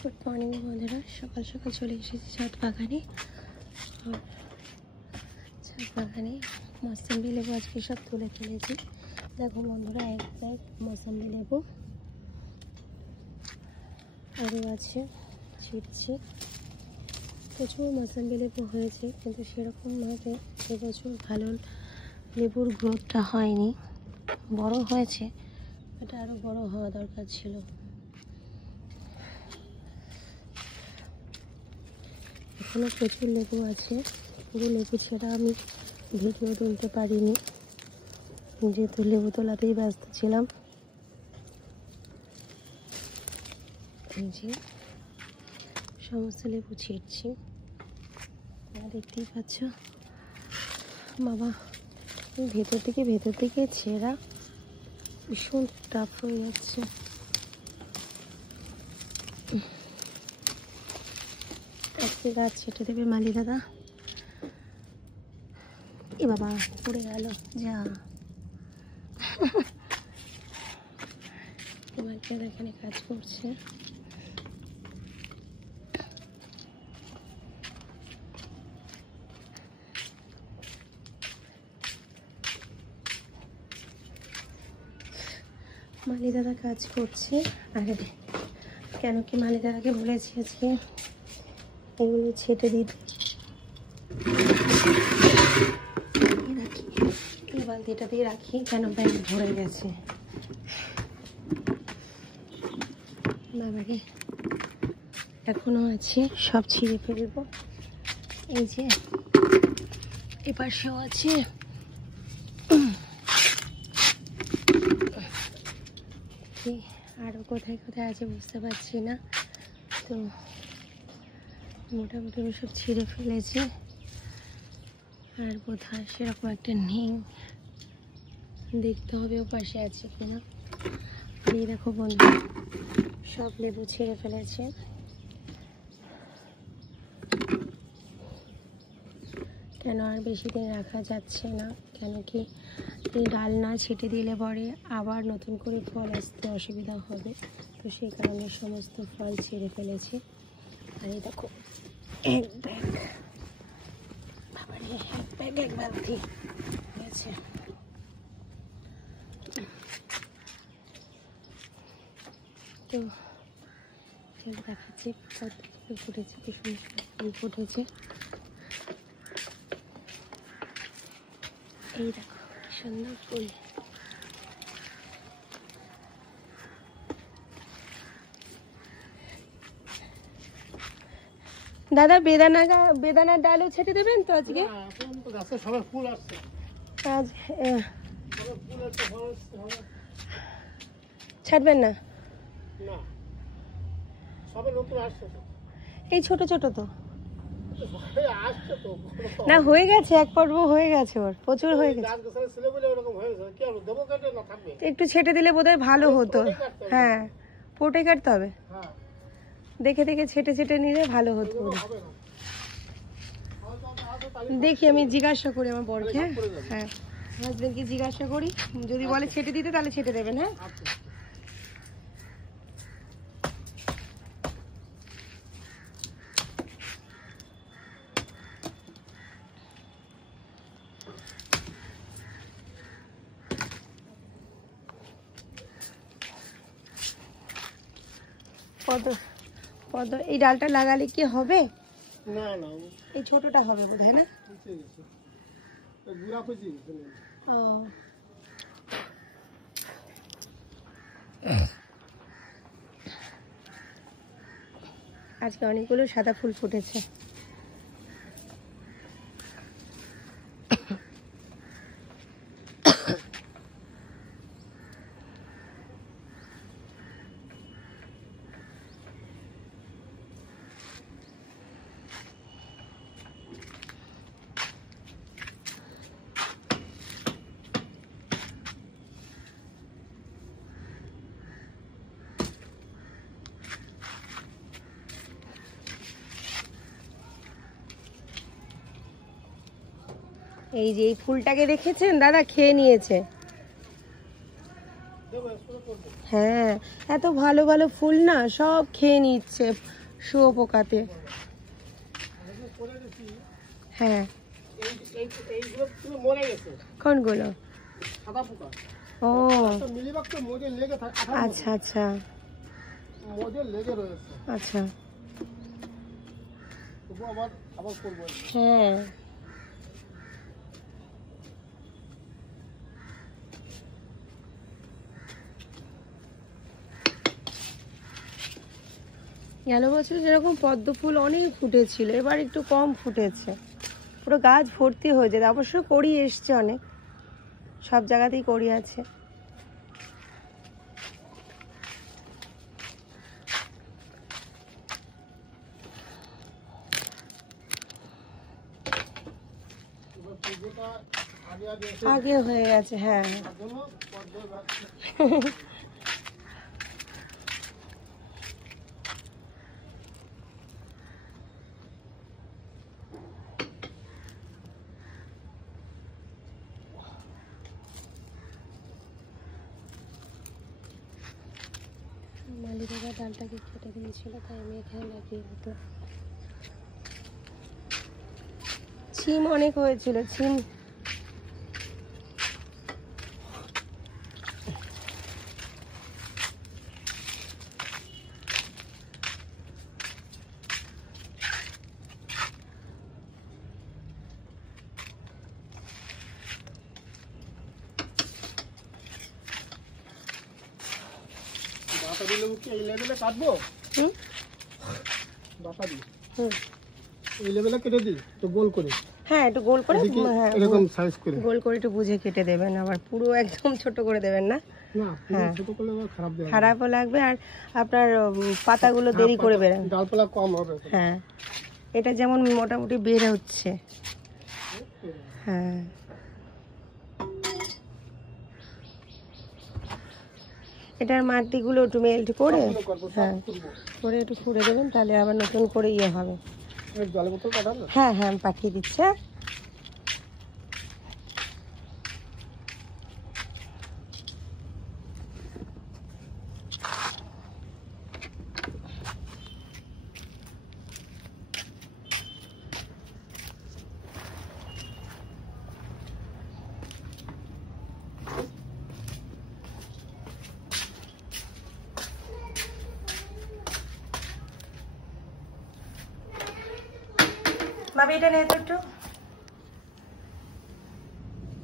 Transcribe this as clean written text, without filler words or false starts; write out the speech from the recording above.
Good morning বন্ধুরা, সকাল সকাল চলে এসেছি ছাদ বাগানে। ছাদ বাগানে মৌসুম্বি লেবু আজকে সব তুলে ফেলেছি। দেখো বন্ধুরা, এক ব্যাগ মৌসুম্বি লেবু আরও আছে, ছিটছি। প্রচুর মৌসুম্বি লেবু হয়েছে, কিন্তু সেরকমভাবে এবছর ভালো লেবুর গ্রোথটা হয়নি। বড় হয়েছে, এটা আরও বড় হওয়া দরকার ছিল। এখনো প্রচুর লেবু আছে, পুরো লেবু ছেড়া আমি ভিডিও তুলতে পারিনি, যেহেতু লেবু তোলাতেই ব্যস্ত ছিলাম। এই যে সমস্ত লেবু ছিঁড়ছি, দেখতেই পাচ্ছ। বাবা, ভেতর থেকে ছেঁড়া ভীষণ টাফ হয়ে যাচ্ছে। আজকে গাছ ছেটে দেবে মালি দাদা। এ বাবা, পড়ে গেল যা। মালি দাদা এখানে কাজ করছে। মালি দাদা কাজ করছে। আর কেন কি মালি দাদাকে বলেছি আজকে এগুলো ছেটে দিতে। রাখি, এই বালতিটাতেই রাখি, কেন ব্যাগ ভরে গেছে। বাবারে, এখনো আছে, সব ছিঁড়ে ফেলবো। এই যে এপাশেও আছে। আরো কোথায় কোথায় আছে বুঝতে পারছি না, তো মোটামুটি আমি সব ছিঁড়ে ফেলেছি। আর কোথায় সেরকম একটা নেই, দেখতে হবে ও পাশে আছে কিনা। এই দেখো বন্ধু, সব লেবু ছিঁড়ে ফেলেছে। কেন আর বেশি দিন রাখা যাচ্ছে না, কেন কি এই ডাল না ছেটে দিলে পরে আবার নতুন করে ফল আসতে অসুবিধা হবে, তো সেই কারণে সমস্ত ফল ছিঁড়ে ফেলেছি। আর এই দেখো এক ব্যাগ, বাবারে এক বালতি হয়েছে। তো দেখাচ্ছি কত ফুল ফুটেছে, কি সুন্দর ফুল ফুটেছে। এই দেখো কি সুন্দর ফুল। দাদা, বেদানার ডালও ছেটে দেবেন তো আজকে? আজ ছাড়বেন না? এই ছোট ছোট তো না, হয়ে গেছে, এক পর্ব হয়ে গেছে, ওর প্রচুর হয়ে গেছে। একটু ছেটে দিলে বোধহয় ভালো হতো। হ্যাঁ, পোটে কাটতে হবে, দেখে দেখে ছেটে ছেটে নিলে ভালো হতো। দেখি আমি জিজ্ঞাসা করি আমার বরকে। হ্যাঁ, হাজবেন্ডকে জিজ্ঞাসা করি, যদি বলে ছেটে দিতে তাহলে ছেটে দেবেন। হ্যাঁ, পদ্ম এই ডালটা লাগালে কি হবে? না না, এই ছোটটা হবে বোধহয়, না? ও, আজকে অনেকগুলো সাদা ফুল ফুটেছে। এই যে এই ফুলটাকে দেখেছেন দাদা, খেয়ে নিয়েছে। হ্যাঁ, হ্যাঁ, এত ভালো ভালো ফুল না সব খেয়ে নিচ্ছে শুয়োপোকাতে। হ্যাঁ, কোনগুলো? ও আচ্ছা আচ্ছা আচ্ছা। হ্যাঁ, গেল বছর যেরকম পদ্ম ফুল অনেক ফুটেছিল, এবার একটু কম ফুটেছে। পুরো গাছ ভর্তি হয়ে যায়। অবশ্য কড়ি এসছে অনেক, সব জায়গাতেই কড়ি আছে। আগে হয়ে গেছে। হ্যাঁ মালিবাগার ডালটাকে কেটে দিয়েছিল, তাই আমি এখানে লাগিয়ে রাখলাম। ছিম অনেক হয়েছিল, ছিম হ্যাঁ একটু গোল করে, হ্যাঁ এরকম সাইজ করে গোল করে একটু বুঝে কেটে দেবেন। আবার পুরো একদম ছোট করে দেবেন না, হ্যাঁ খারাপও লাগবে। আর আপনার পাতাগুলো দেরি করে বেরোয়, ডালপালা কম হবে। হ্যাঁ, এটা যেমন মোটামুটি বের হচ্ছে। হ্যাঁ, এটার মাটিগুলো একটু মেল্ট করে, হ্যাঁ করে একটু খুঁড়ে দেবেন, তাহলে আবার নতুন করে ইয়ে হবে। হ্যাঁ হ্যাঁ আমি পাঠিয়ে দিচ্ছি। ভাবি এটা নিয়ে তো একটু